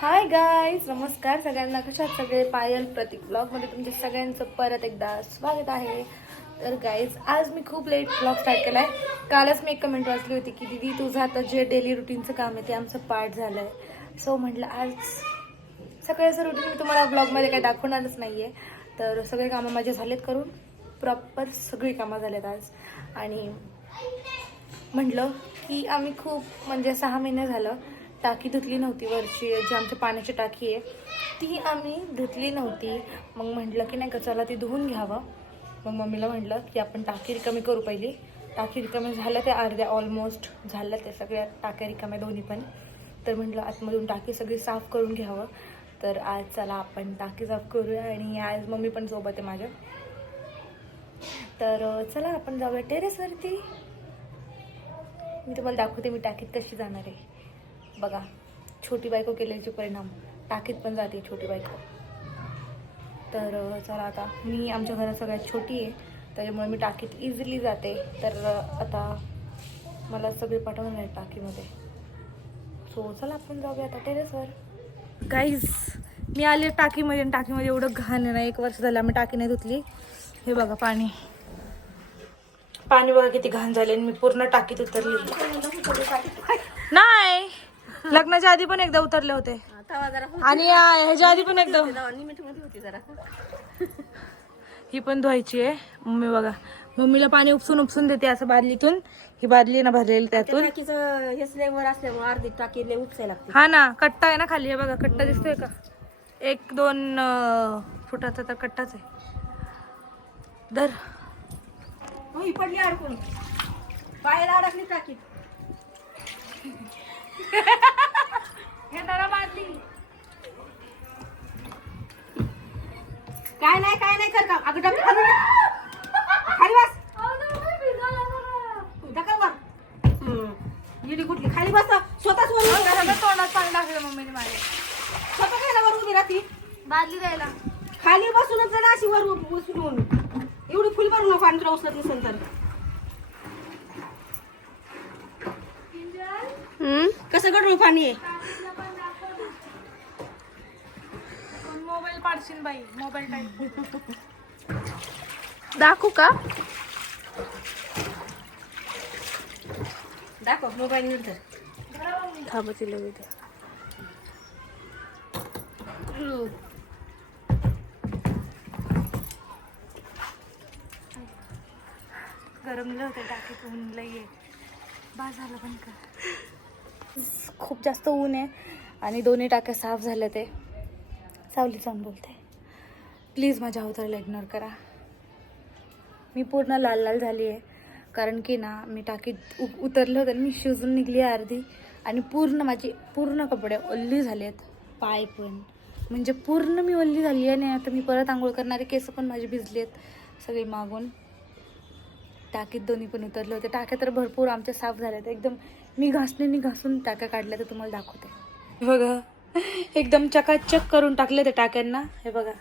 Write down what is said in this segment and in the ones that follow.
Hi guys नमस्कार सगळ्यांना. कशात सगळे? पायल प्रतीक ब्लॉगमध्ये तुमच्या सगळ्यांचं परत एकदा स्वागत आहे. तर गाईज आज मी खूप लेट ब्लॉग स्टार्ट केला आहे कालच मी एक कमेंट वाचली होती की दिदी तुझं आता जे डेली रुटीनचं काम आहे ते आमचं पार्ट झालं आहे सो म्हटलं आज सगळ्याचं रुटीन मी तुम्हाला ब्लॉगमध्ये काही दाखवणारच नाही आहे तर सगळे कामं माझे झालेत करून प्रॉपर सगळी कामं झालेत आज. आणि म्हटलं की आम्ही खूप म्हणजे सहा महिने झालं. टाकी धुतली नव्हती वरची जी आमची पाण्याची टाकी आहे ती आम्ही धुतली नव्हती. मग म्हटलं की नाही का चला ती धुवून घ्यावं. मग मम्मीला म्हटलं की आपण टाकी रिकामी करू पहिली. टाकी रिकामी झाल्या त्या अर्ध्या ऑलमोस्ट झाल्या त्या सगळ्या टाक्या रिकाम्या दोन्ही पण. तर म्हटलं आतमधून टाकी सगळी साफ करून घ्यावं. तर आज चला आपण टाकी साफ करूया आणि आज मम्मी पण सोबत आहे माझ्या. तर चला आपण जाऊया टेरेसवरती मी तुम्हाला दाखवते मी टाकीत कशी जाणार आहे. बघा छोटी बायको केल्याचे परिणाम टाकीत पण जाते छोटी बायको. तर चला आता मी आमच्या घरात सगळ्यात छोटी आहे त्याच्यामुळे मी टाकीत इझिली जाते. तर आता मला सगळे पाठवणार आहे टाकीमध्ये. सो चला आपण जाऊया आता टेरेसवर गाईज मी आले टाकीमध्ये आणि टाकीमध्ये एवढं घाण आहे ना एक वर्ष झालं आम्ही टाकी नाही धुतली. हे बघा पाणी. पाणी बघा किती घाण झाले आणि मी पूर्ण टाकीत उतरली. नाही. लग्नाच्या आधी पण एकदा उतरले होते. आणि ह्याच्या आधी पण एकदा ही पण धुवायची आहे. मम्मी बघा मम्मीला पाणी उपसून उपसून देते असं बादलीतून. ही बादली ना भरलेली त्यातून. टाकीचं हे स्लेवर असल्यामुळे अर्धी टाकी लय उपसाय लागते. हा ना कट्टा आहे ना खाली हे बघा कट्टा दिसतोय का? एक दोन अं, फुटाचा तर कट्टाच आहे. धर. हो ही पडली अडकून. पायाला अडकली टाकीत. जरा बादली काय नाही काय नाही कर का? अगं डबी खाली खाली बस. ढकल वर. हम्म. गेली कुठली? खाली बस. स्वतःच वर उभी राहती. तोंडात पाणी टाकलं मम्मीने माझ्या स्वतः काय वर उभी राहती. बादली द्यायला. खाली बसूनच जरा अशी वर उचलून. एवढी फुल भरू नको आणि तुला उचलत नसेल तर. कसं गडूळ पाणी आहे मोबाईल पाडशील बाई मोबाईल टाईप. दाखवू का? दाखव मोबाईल नंतर थांबतील उद्या गरमलं होतं टाकीत ऊन लई आहे. बा झालं पण का खूप जास्त ऊन आहे आणि दोन्ही टाक्या साफ झाल्या ते. सावली जाऊन बोलते. प्लीज माझ्या अवताराला इग्नोर करा. मी पूर्ण लाल लाल झाली आहे. कारण की ना मी टाकीत उ- उतरले होते मी शिजून निघली आहे अर्धी. आणि पूर्ण माझी पूर्ण कपडे ओल्ली झाले आहेत पाय पण. म्हणजे पूर्ण मी ओल्ली झाली आहे आणि आता मी परत आंघोळ करणारे केस पण माझे भिजले आहेत सगळे मागून. टाकीत दोन्ही पण उतरले होते. टाक्या तर भरपूर आमच्या साफ झाल्या आहेत एकदम मी घासणीने घासून टाक्या काढल्या तर तुम्हाला दाखवते. हे बघा एकदम चकाचक करून टाकले ते टाक्यांना. हे बघा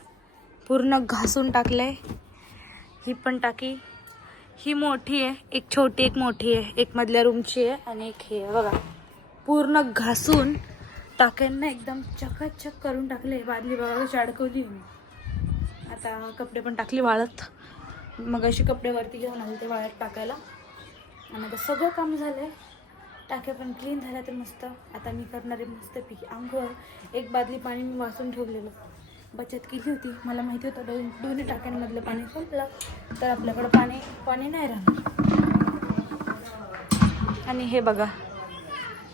पूर्ण घासून टाकलंय. ही पण टाकी. ही मोठी आहे एक छोटी एक मोठी आहे एक मधल्या रूमची आहे आणि एक हे आहे. बघा पूर्ण घासून टाक्यांना एकदम चकाचक करून टाकले बादली बघा कशी अडकवली मी. आता कपडे पण टाकले वाळत. मग अशी कपडे वरती घेऊन आले ते वाळत टाकायला. आणि आता सगळं काम झालं आहे टाक्या पण क्लीन झाल्या तर मस्त. आता मी करणारे आहे मस्त आंघोळ एक बादली पाणी मी वाचून ठेवलेलं. बचत केली होती. मला माहिती होतं दोन दोन्ही टाक्यांमधलं पाणी संपलं तर आपल्याकडं पाणी पाणी नाही राहणार. आणि हे बघा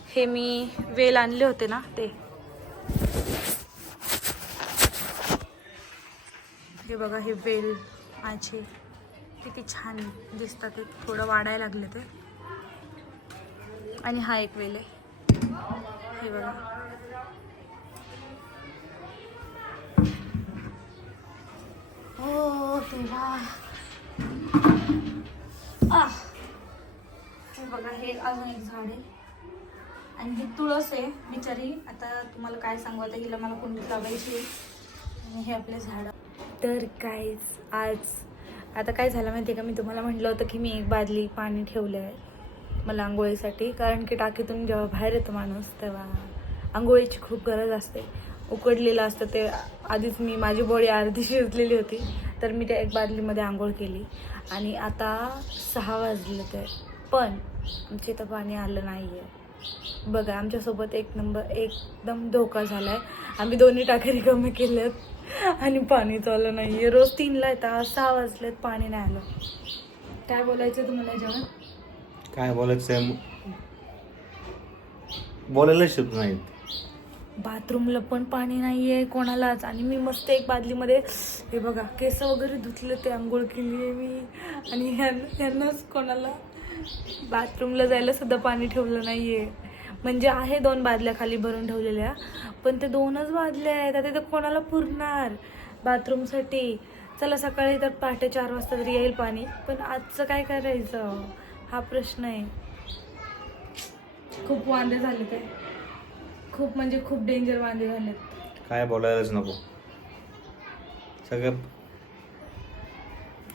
हे मी वेल आणले होते ना ते. हे बघा हे वेल माझे किती छान दिसतात ते थोडं वाढायला लागले ते. आणि हा एक वेल आहे. हे बघा. हो तेव्हा हे बघा हे अजून एक झाड आहे. आणि ही तुळस आहे. बिचारी आता तुम्हाला काय सांगू? आता हिला मला कुंडीत लावायची आणि हे आपले झाड. तर कायच आज आता काय झालं माहिती आहे का? मी तुम्हाला म्हटलं होतं की मी एक बादली पाणी ठेवलं आहे मला आंघोळीसाठी कारण की टाकीतून जेव्हा बाहेर येतो माणूस तेव्हा आंघोळीची खूप गरज असते. उकडलेलं असतं ते. आधीच मी माझी बॉडी अर्धी शिजलेली होती तर मी त्या एक बादलीमध्ये आंघोळ केली. आणि आता सहा वाजले ते. पण आमच्या इथं पाणी आलं नाही आहे बघा आमच्यासोबत एक नंबर एकदम धोका झाला आहे आम्ही दोन्ही टाके रिकामे केलेत आणि पाणी आलं नाही आहे रोज तीनला येतात आज सहा वाजलेत पाणी नाही आलं. काय बोलायचं तुम्हाला जेवण? काय बोलायचं आहे? बोलायला शब्द नाहीत. बाथरूमला पण पाणी नाहीये कोणालाच. आणि मी मस्त एक बादलीमध्ये हे बघा केस वगैरे धुतले ते आंघोळ केली आहे मी. आणि ह्यां- ह्यांनाच कोणाला बाथरूमला जायला सुद्धा पाणी ठेवलं नाहीये. म्हणजे आहे दोन बादल्या खाली भरून ठेवलेल्या पण ते दोनच बादल्या आहेत. आता ते कोणाला पुरणार बाथरूमसाठी? चला सकाळी तर पहाटे चार वाजता तरी येईल पाणी. पण आजचं काय करायचं? हा प्रश्न आहे. खूप वांदे झाले ते. खूप म्हणजे खूप डेंजर वांदे झालेत. काय बोलायलाच नको. सगळं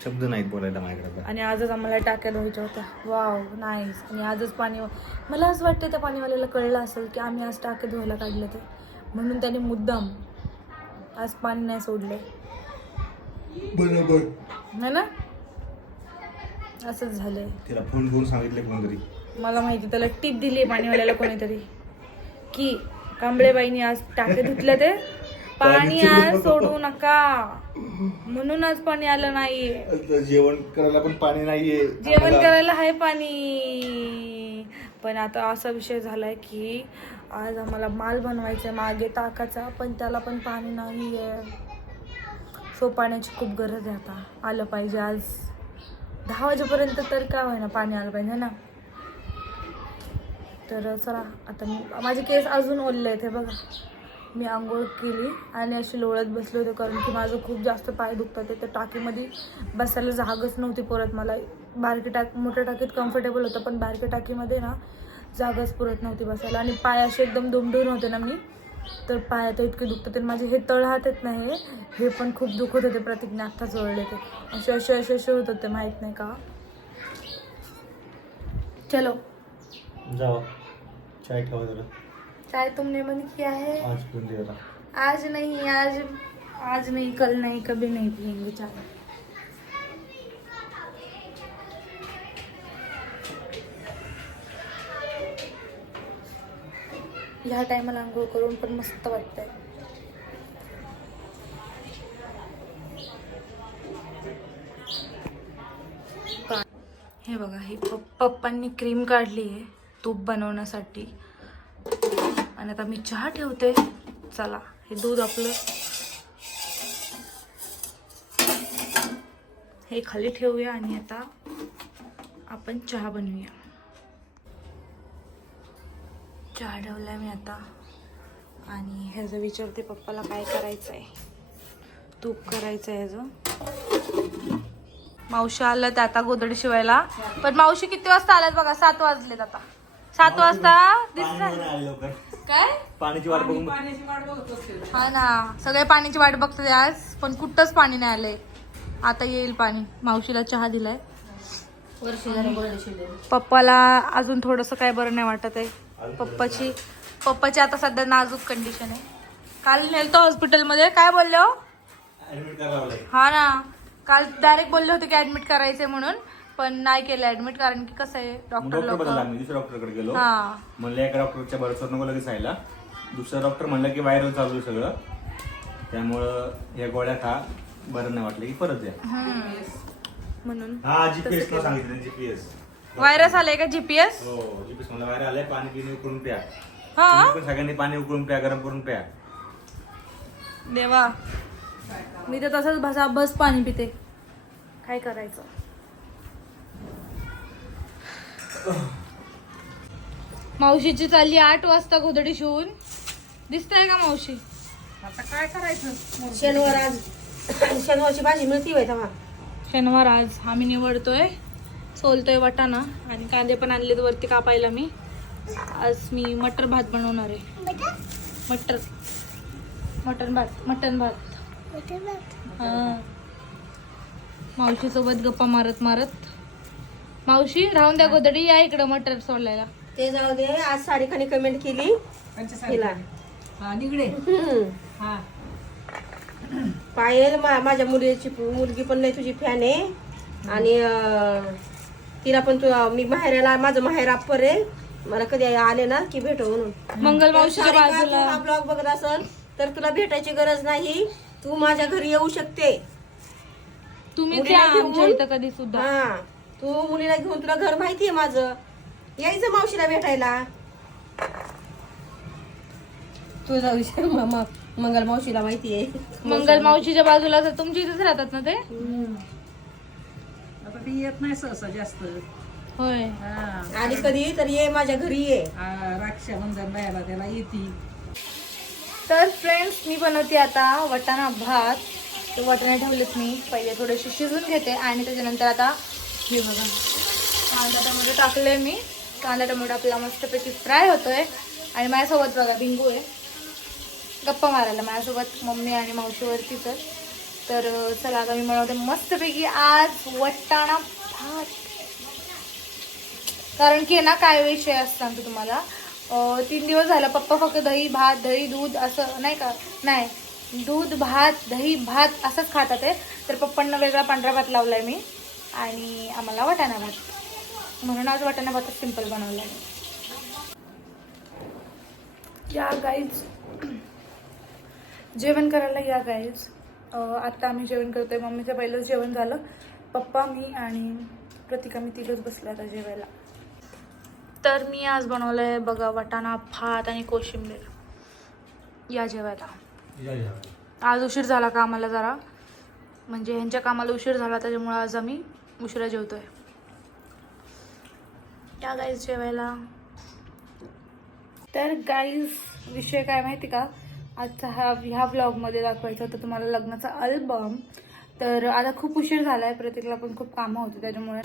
शब्द नाहीत बोलायला माझ्याकडे आणि आजच आम्हाला टाक्या धुवायच्या होत्या. वाव नाईस आणि आजच पाणी मला असं वाटतं त्या पाणीवाल्याला कळलं असेल की आम्ही आज टाके धुवायला काढलं ते. म्हणून त्याने मुद्दाम आज पाणी नाही सोडलं. बरोबर. है ना? असंच झालंय. तिला फोन घेऊन सांगितलं कोणतरी. मला माहिती त्याला टीप दिली पाणीवाल्याला कोणीतरी. की कांबळेबाईनी आज टाके धुतलं ते. पाणी आज सोडू नका. म्हणून आज पाणी आलं आता जेवण करायला पण पाणी नाहीये. जेवण करायला आहे पाणी. पण आता असा विषय झालाय की आज आम्हाला माल बनवायचा मागे ताकाचा पण त्याला पण पाणी नाही आहे सो पाण्याची खूप गरज आहे आता. आलं पाहिजे आज. दहा वाजेपर्यंत तर काय होईना पाणी आलं पाहिजे ना. तर चला आता मी माझे केस अजून ओलले आहेत हे बघा. मी आंघोळ केली आणि अशी लोळत बसले होते कारण की माझं खूप जास्त पाय दुखतात तर टाकीमध्ये बसायला जागच नव्हती परत. मला बारकी टाक मोठ्या टाकीत कम्फर्टेबल होतं पण बारक्या टाकीमध्ये ना जागाच पुरत नव्हती बसायला. आणि पाय असे एकदम दुमडून होते ना मी. तर पाय आता इतके दुखतात आणि माझे हे तळ हात आहेत ना हे हे पण खूप दुखत होते प्रतिज्ञा आत्ताच वळले ते. असे असे असे असे होत होते माहीत नाही का? चलो. जावा. चाय जरा. चाय तुमने मन किया है? आज आज नहीं आज आज नहीं कल नहीं कभी नहीं पियेंगे चाय. ह्या टायमाला आंघोळ करून पण मस्त वाटतंय. हे बघा ही पप्पांनी क्रीम काढली आहे तूप बनवण्यासाठी. आणि आता मी चहा ठेवते. चला हे दूध आपलं. हे खाली ठेवूया आणि आता आपण चहा बनवूया. चहा ठेवलाय मी आता. आणि ह्याचं विचारते पप्पाला काय करायचं आहे तूप करायचं आहे ह्याचं मावशी आलं ते आता गोदडी शिवायला. पण मावशी किती वाजता आल्यात बघा? सात वाजलेत आता. सात वाजता दिसत काय? पाण्याची वाट बघून हा ना. सगळे पाण्याची वाट बघतात आज. पण कुठंच पाणी नाही आलंय. आता येईल पाणी. मावशीला चहा दिलाय. पप्पाला अजून थोडस काय बरं नाही वाटत आहे. पप्पाची पप्पाची आता सध्या नाजूक कंडिशन आहे. काल नेलतो हॉस्पिटलमध्ये काय बोलले हो? हा ना. काल डायरेक्ट बोलले होते की ऍडमिट करायचंय म्हणून पण नाही केलं ऍडमिट कारण की कसं आहे डॉक्टर डॉक्टर लोक बदलला मी दुसऱ्या डॉक्टरकडे गेलो. हा. म्हणलं एका डॉक्टरच्या भरोसावर नको लगेच राहिला दुसरा डॉक्टर म्हणला की व्हायरल चालू आहे सगळं. त्यामुळं या गोळ्या खा. बरं नाही वाटलं की परत या हम्म. म्हणून. हा जीपीएस सांगितलं जीपीएस व्हायरस आलाय का जीपीएस हो जीपीएस आलंय पाणी पिणे उकळून प्या. हा? तुम्ही पण सगळ्यांनी पाणी उकळून प्या गरम करून प्या. देवा. मी तर तसंच भसा बस पाणी पिते. काय करायचं? मावशीची चालली आठ वाजता गोधडी शिवून. दिसतंय का मावशी? आता काय करायचं? शनिवार आज शनिवारची भाजी मिळती बाई तेव्हा. शनिवार आज आम्ही निवडतोय. सोलतोय वाटाणा आणि कांदे पण आणलेत वरती कापायला मी. आज मी मटर भात बनवणार आहे. मटर. मटन भात. मटन भात. हा. मावशी सोबत गप्पा मारत मारत. मावशी राहून द्या गोदडी या इकडं मटर सोलायला. ते जाऊ दे आज सारिकाने कमेंट केली. हिला. हा निगडे हम्म. हा. पायल मा- माझ्या मुलीची मुलगी पण नाही तुझी फॅन आहे. आणि तिला पण तू मी माहेराला माझं माहेर अप्पर आहे मला कधी आले ना की भेटू म्हणून. मंगल मावशीच्या सारिका, तू बाजूला हा ब्लॉग बघत असल तर तुला भेटायची गरज नाही. तू माझ्या घरी येऊ शकते. तुम्ही मुलीला त्या आमच्या घेऊन- इथं कधी सुद्धा. हा. तू मुलीला घेऊन तुला घर माहितीये माझं. यायचं मावशीला भेटायला. तुझा विषय म- म- मंगल मावशीला माहितीये मंगल मावशीच्या बाजूला तर तुमच्या इथेच राहतात ना ते? आता ती येत नाही सहसा जास्त. होय. हा. आणि कधी तर ये माझ्या घरी ये. आ, रक्षाबंधन राहायला त्याला येते. तर फ्रेंड्स मी बनवते आता वटाणा भात. तर वटाणे ठेवलेत मी. पहिले थोडेसे शिजून घेते आणि त्याच्यानंतर आता हे बघा. कांदा टोमॅटो टाकले मी. कांदा टोमॅटो आपला मस्तपैकी फ्राय होतोय. आणि माझ्यासोबत बघा बिंगू आहे. गप्पा मारायला माझ्यासोबत मम्मी आणि मावशीवरतीच आहे. तर चला आता मी बनवते मस्तपैकी आज वटाणा भात. कारण की आहे ना काय विषय असतो सांगते तुम्हाला? तीन दिवस झाला पप्पा फक्त दही भात दही दूध असं नाही का? नाही दूध भात दही भात असंच खातात आहे तर पप्पांना वेगळा पांढरा भात लावलाय मी आणि आम्हाला वाटाणा भात. म्हणून आज वाटाणा भातच सिंपल बनवला आहे या गाईज जेवण करायला या गाईज आत्ता आम्ही जेवण करतोय. मम्मीचं पहिलंच जेवण झालं. पप्पा मी आणि प्रतिका मी तिघच बसले आता जेवायला. तर मी आज बनवलं आहे बघा वाटाणा भात आणि कोशिंबीर. या जेवायला. आज उशीर झाला कामाला जरा? म्हणजे ह्यांच्या कामाला उशीर झाला त्याच्यामुळं आज आम्ही उशिरा जेवतोय. या गाईज जेवायला. तर गाईज विषय काय माहिती का? आजचा हा ह्या ब्लॉगमध्ये दाखवायचं होतं तुम्हाला लग्नाचा अल्बम तर आता खूप उशीर झाला आहे प्रत्येकला पण खूप कामं होती त्याच्यामुळे